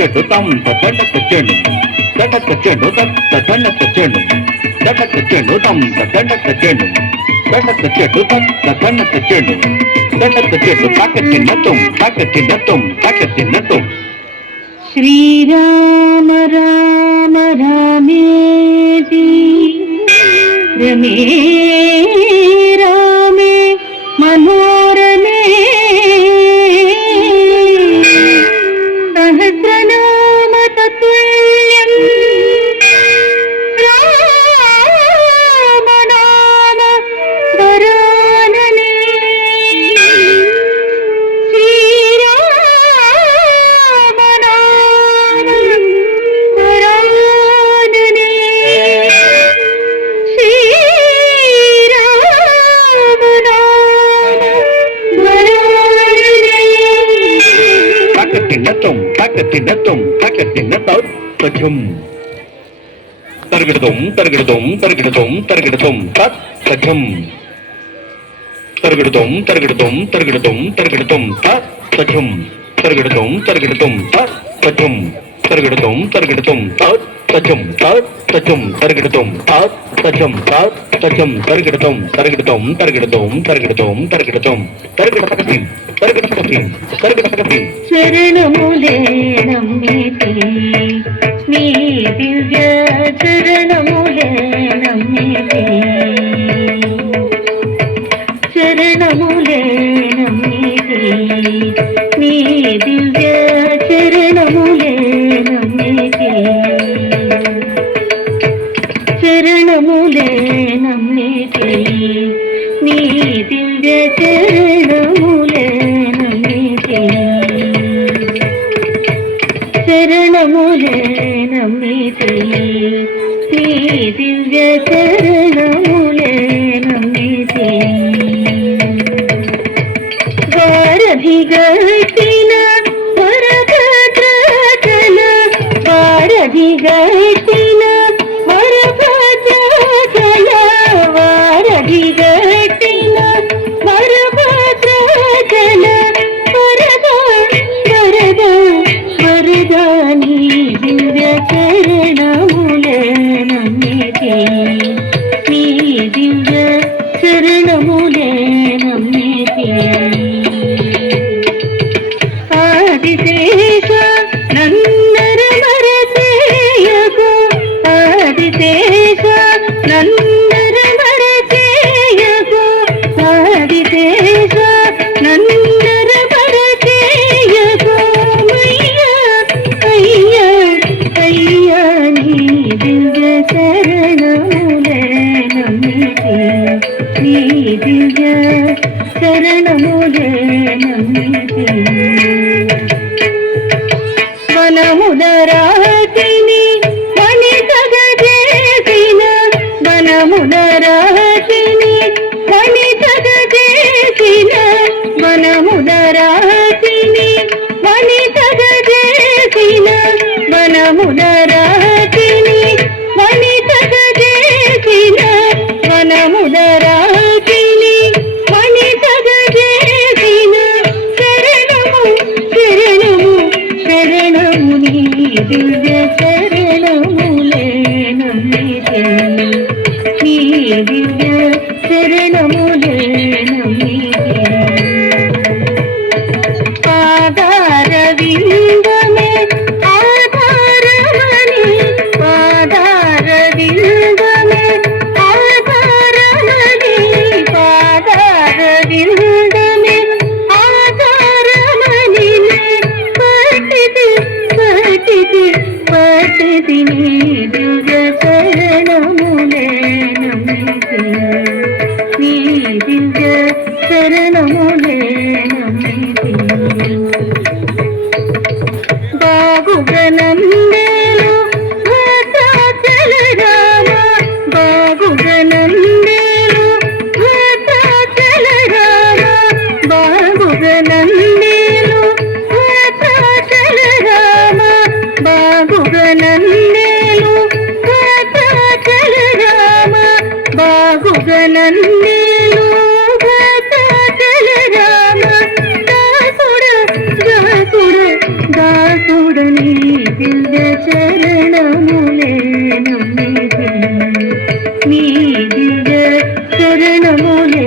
చెట్టు తమ్మ దండక చెండు దండక చెండు దండక చెండు దండక చెండు తమ్మ దండక చెండు దండక చెట్టు దండక చెండు దండక చెట్టు తాకచ్చిన తుమ్ శ్రీరామ రామ రామేతి రమే రామే మనోరమే సహస్రనామ తతుల్యం రామ నామ వరాననే శ్రీరామ నామ వరాననే శ్రీరామ నామ వరాననే తాకచ్చిన తచ్చం తరగడతం తచ్చం తరగడతం తచ్చం తరగడతం తచ్చం తరగడతం తచ్చం తచ్చం తరగడతం తచ్చం తరగడతం శరణములే నమ్మితి నీ దివ్య శరణములే నమ్మితి శరణములే నమ్మితి నీ దివ్య శరణములే నమ్మితి శరణములే నమ్మితి నీ దివ్య శరణములే నమ్మితి శరణములే నమ్మితి నీ దివ్య శరణములే నమ్మితి వారధిగట్టిన వరభద్రచల వారధిగట్టిన వరభద్రచల వారధిగట్టిన వరభద్రచల వరద వరద వరదాని దివ్య శరణములే నమ్మితి నీ దివ్య శరణములే నమ్మితి ఆదిశేష నన్నర మరచేయకు ఆదిశేష నన్నర మరచేయకు ఆదిశేష నన్నర మరచేయకు అయ్యా అయ్యా నీ దివ్య శరణములే నమ్మితి నీ దివ్య శరణములే నమ్మితి వనముదరాతిని వనితగజేసిన వనముదరాతిని వనితగజేసిన వనముదరాతిని వనితగజేసిన వనముదరాతిని వనితగజేసిన వనముదరాతిని వనితగజేసిన శరణము శరణము శరణము నీ దివ్య శరణములే నమ్మితి నీ దివ్య శరణములే నమ్మితి ఆధార విందమే ఆధారమని ఆధార విందమే ఆధారమని ఆధార విందమే ఆధారమని పట్టిది పట్టిది పట్టిది నీ దివ్య శరణములే నమ్మితి నీ దివ్య శరణములే నమ్మితి బాగుగనందేలు భద్రాచల రామ బాగుగనందేలు భద్రాచల రామ బాగుగనందేలు భద్రాచల రామ బాగుగనందేలు భద్రాచల రామ బాగుగనందేలు భద్రాచల రామ దాసుడ దాసుడ దాసుడని నిజ చరణములే నమ్మితి నీ దివ్య చరణములే